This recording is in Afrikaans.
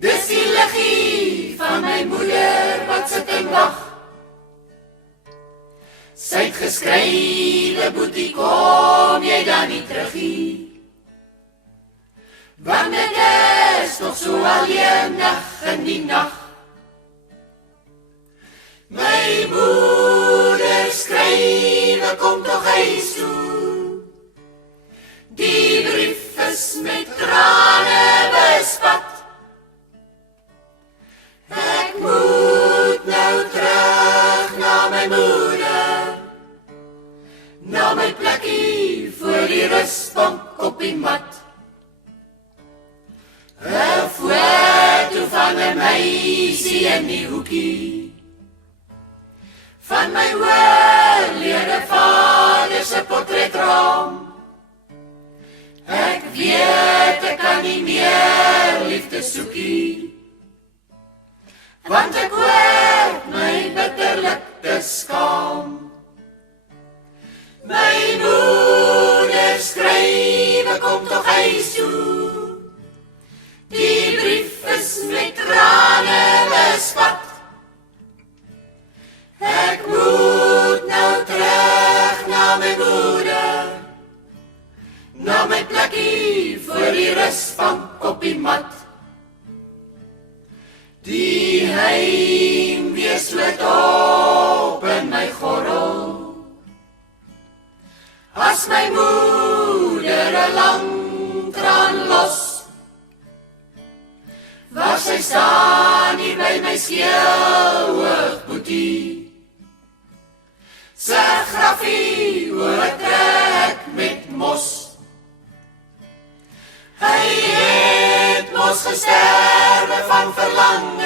Dis die liggie van my moeder wat sit en wag. Sy het geskrywe, boetie, kom jy dan nie teruggie? Want dit is toch so alleenig in die nacht. My moeder skrywe, kom toch huis toe. Die brief is met trane bespat. Ek moet nou terug na my moeder, na my plekkie voor die rustbank op die mat. 'n foto van 'n meisie in die hoekie, van my oorlede vader se portretraam. Ek weet ek kan nie meer liefde soekie, want ek word my bitterlik te skaam. My moeder skrywe, kom toch huis toe. Die brief is met trane bespat. Ek moet nou terug na my moeder, na my plekkie voor die rustbank op die mat. Die heimwee sloot op in my gorrel, as my moeder 'n lang traan los. Waar sy staan hier by my skiehoog boetie, sy grafie oortrek met mos. Hy het mos gesterwe van verlange